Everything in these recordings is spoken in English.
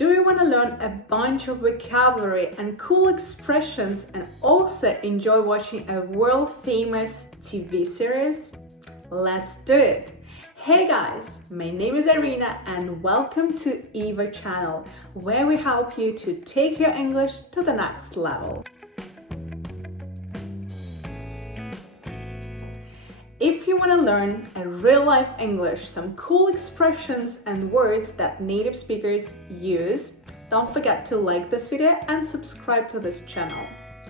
Do you want to learn a bunch of vocabulary and cool expressions and also enjoy watching a world-famous TV series? Let's do it! Hey guys, my name is Irina and welcome to Eva channel, where we help you to take your English to the next level. If you want to learn a real-life English, some cool expressions and words that native speakers use, don't forget to like this video and subscribe to this channel.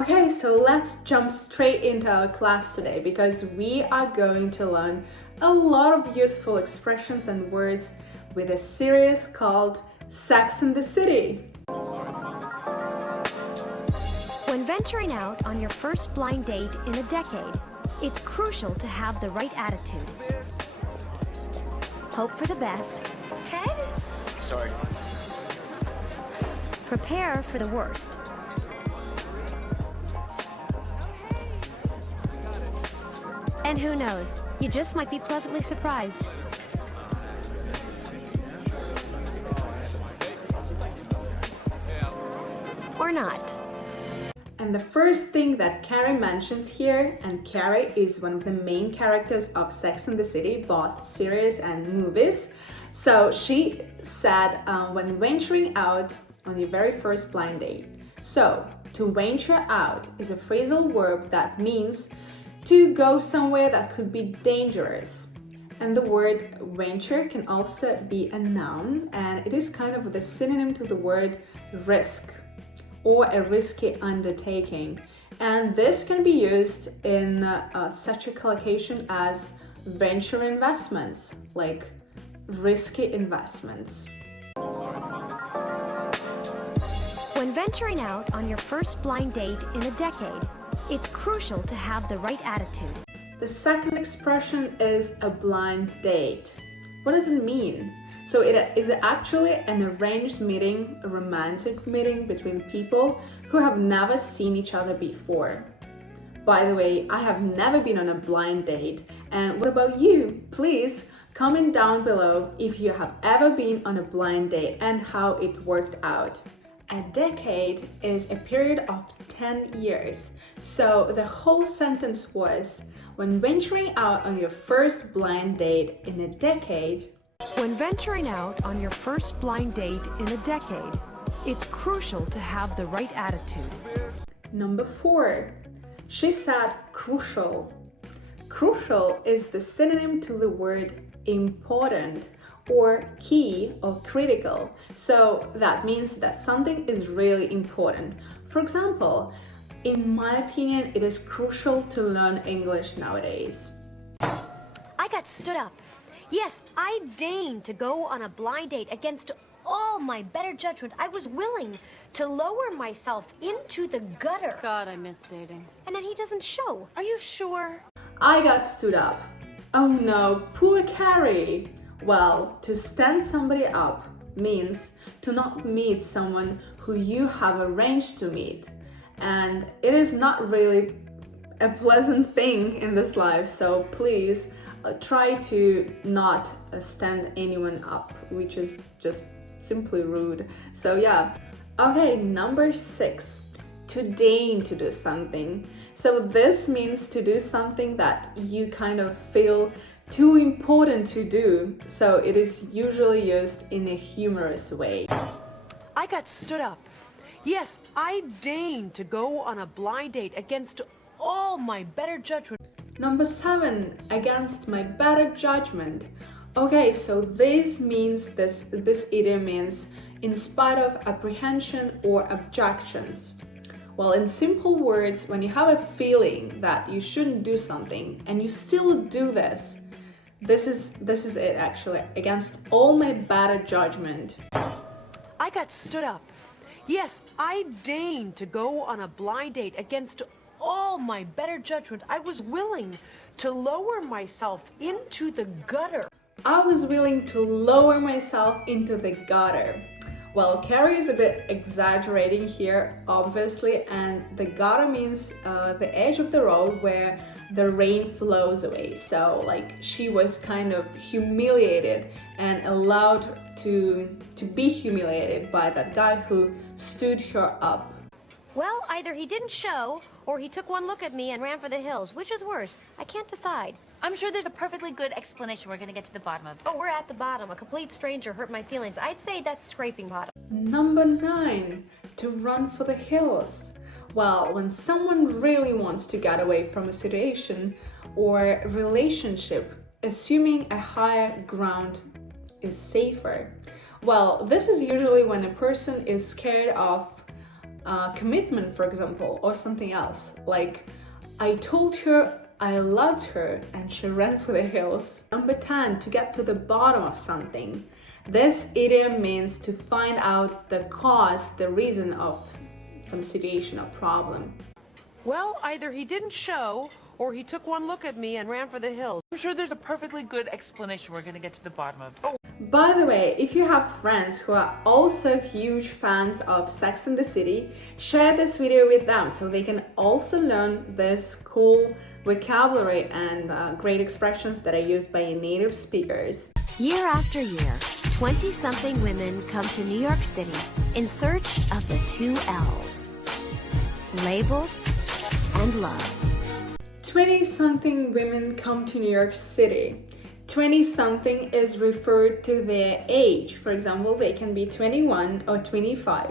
Okay, so let's jump straight into our class today because we are going to learn a lot of useful expressions and words with a series called Sex and the City. When venturing out on your first blind date in a decade, it's crucial to have the right attitude. Hope for the best. Ted? Sorry. Prepare for the worst. And who knows, you just might be pleasantly surprised. Or not. And the first thing that Carrie mentions here, and Carrie is one of the main characters of Sex and the City, both series and movies. So she said when venturing out on your very first blind date. So to venture out is a phrasal verb that means to go somewhere that could be dangerous. And the word venture can also be a noun, and it is kind of the synonym to the word risk, or a risky undertaking. And this can be used in such a collocation as venture investments, like risky investments. When venturing out on your first blind date in a decade, it's crucial to have the right attitude. The second expression is a blind date. What does it mean? So it is actually an arranged meeting, a romantic meeting between people who have never seen each other before. By the way, I have never been on a blind date. And what about you? Please comment down below if you have ever been on a blind date and how it worked out. A decade is a period of 10 years. So the whole sentence was, when venturing out on your first blind date in a decade. When venturing out on your first blind date in a decade, it's crucial to have the right attitude. Number 4, she said crucial. Crucial is the synonym to the word important or key or critical. So that means that something is really important. For example, in my opinion, it is crucial to learn English nowadays. I got stood up. Yes, I deigned to go on a blind date against all my better judgment. I was willing to lower myself into the gutter. God, I miss dating. And then he doesn't show. Are you sure? I got stood up. Oh no, poor Carrie. Well, to stand somebody up means to not meet someone who you have arranged to meet. And it is not really a pleasant thing in this life, so please try to not stand anyone up, which is just simply rude. So yeah. Okay, number 6, to deign to do something. So this means to do something that you kind of feel too important to do. So it is usually used in a humorous way. I got stood up. Yes, I deigned to go on a blind date against all my better judgment. Number 7, against my better judgment. Okay, so this idiom means in spite of apprehension or objections. Well, in simple words, when you have a feeling that you shouldn't do something and you still do this is it actually, against all my better judgment. I got stood up. Yes, I deigned to go on a blind date against all my better judgment. I was willing to lower myself into the gutter. I was willing to lower myself into the gutter. Well, Carrie is a bit exaggerating here, obviously, and the gutter means the edge of the road where the rain flows away. So like she was kind of humiliated and allowed to be humiliated by that guy who stood her up. Well, either he didn't show, or he took one look at me and ran for the hills. Which is worse? I can't decide. I'm sure there's a perfectly good explanation. We're gonna get to the bottom of this. Oh, we're at the bottom. A complete stranger hurt my feelings. I'd say that's scraping bottom. Number 9, to run for the hills. Well, when someone really wants to get away from a situation or relationship, assuming a higher ground is safer. Well, this is usually when a person is scared of commitment, for example, or something else. Like, I told her I loved her and she ran for the hills. Number 10, to get to the bottom of something. This idiom means to find out the cause, the reason of some situation or problem. Well, either he didn't show, or he took one look at me and ran for the hills. I'm sure there's a perfectly good explanation. We're gonna get to the bottom of this. By the way, if you have friends who are also huge fans of Sex and the City, share this video with them so they can also learn this cool vocabulary and great expressions that are used by native speakers. Year after year, 20-something women come to New York City in search of the 2 L's. Labels and love. 20-something women come to New York City. 20-something is referred to their age. For example, they can be 21 or 25.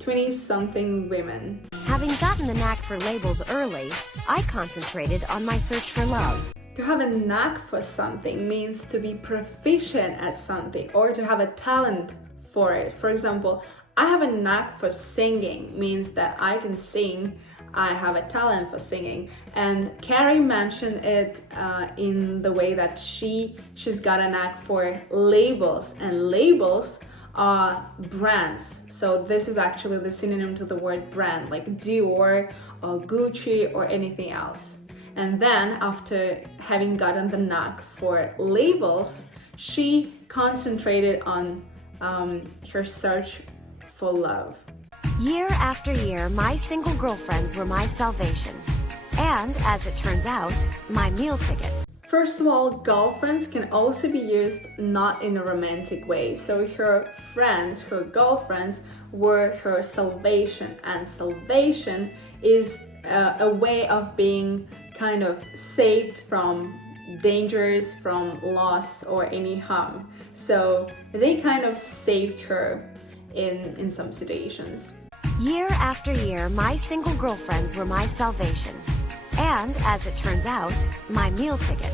20-something women. Having gotten the knack for labels early, I concentrated on my search for love. To have a knack for something means to be proficient at something or to have a talent for it. For example, I have a knack for singing means that I can sing. I have a talent for singing. And Carrie mentioned it in the way that she's got a knack for labels, and labels are brands. So this is actually the synonym to the word brand, like Dior or Gucci or anything else. And then after having gotten the knack for labels, she concentrated on her search for love. Year after year, my single girlfriends were my salvation. And, as it turns out, my meal ticket. First of all, girlfriends can also be used not in a romantic way. So her friends, her girlfriends, were her salvation. And salvation is a way of being kind of saved from dangers, from loss, or any harm. So they kind of saved her in some situations. Year after year, my single girlfriends were my salvation. And, as it turns out, my meal ticket.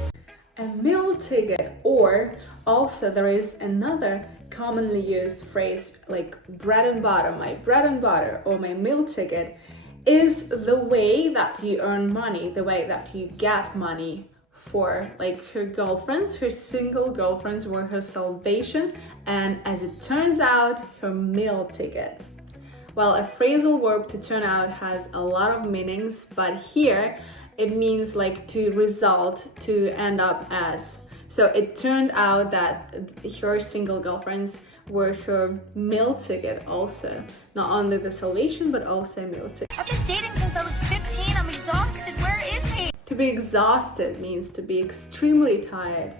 A meal ticket, or also there is another commonly used phrase like bread and butter. My bread and butter or my meal ticket is the way that you earn money, the way that you get money. For like her girlfriends, her single girlfriends were her salvation, and as it turns out, her meal ticket. Well, a phrasal verb to turn out has a lot of meanings, but here it means like to result, to end up as. So it turned out that her single girlfriends were her meal ticket also. Not only the salvation, but also a meal ticket. I've been dating since I was 15. I'm exhausted. Where is he? To be exhausted means to be extremely tired.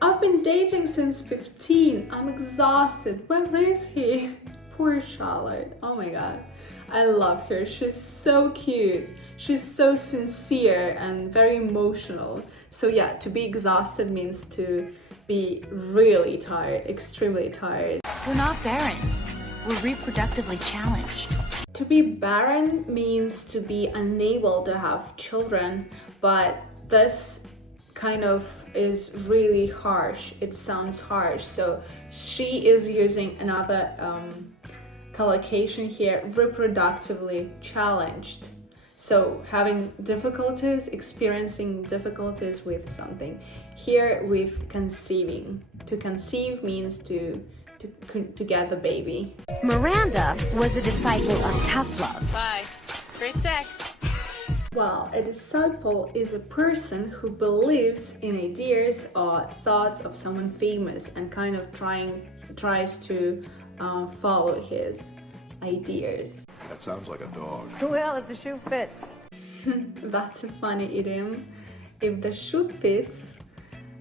I've been dating since 15. I'm exhausted. Where is he? Poor Charlotte. Oh my god. I love her. She's so cute. She's so sincere and very emotional. So yeah, to be exhausted means to be really tired, extremely tired. We're not barren. We're reproductively challenged. To be barren means to be unable to have children, but this kind of is really harsh. It sounds harsh. So she is using another collocation here, reproductively challenged. So having difficulties, experiencing difficulties with something. Here with conceiving. To conceive means to get the baby. Miranda was a disciple of tough love. Bye. Great sex. Well, a disciple is a person who believes in ideas or thoughts of someone famous and kind of tries to follow his ideas. That sounds like a dog. Well, if the shoe fits. That's a funny idiom. if the shoe fits.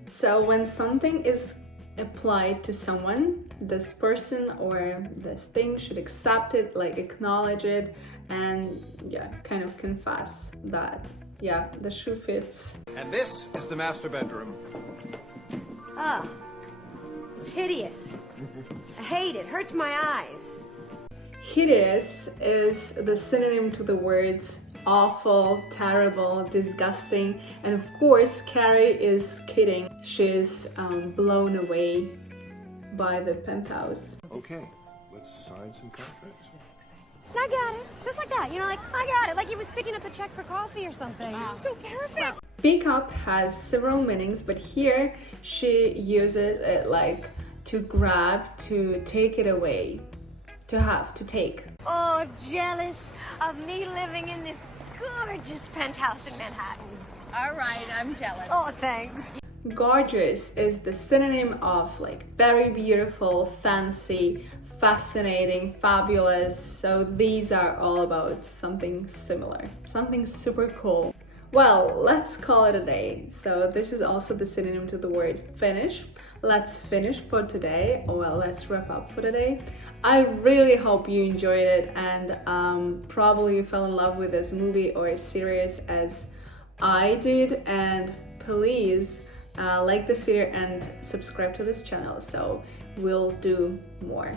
So when something is applied to someone, this person or this thing should accept it, like acknowledge it, and yeah, kind of confess that yeah, the shoe fits. And this is the master bedroom. Oh, it's hideous. I hate it. Hurts my eyes. Hideous is the synonym to the words awful, terrible, disgusting, and of course Carrie is kidding. She's blown away by the penthouse. Okay, let's sign some contracts. I got it. Just like that. You know, like, I got it. Like he was picking up a check for coffee or something. So perfect. Pick up has several meanings, but here she uses it like to grab, to take it away, to have, to take. Oh, jealous of me living in this gorgeous penthouse in Manhattan. All right, I'm jealous. Oh, thanks. Gorgeous is the synonym of like very beautiful, fancy, fascinating, fabulous. So these are all about something similar, something super cool. Well, let's call it a day. So this is also the synonym to the word finish. Let's finish for today, or well, let's wrap up for today. I really hope you enjoyed it and probably you fell in love with this movie or series as I did, and please like this video and subscribe to this channel so we'll do more.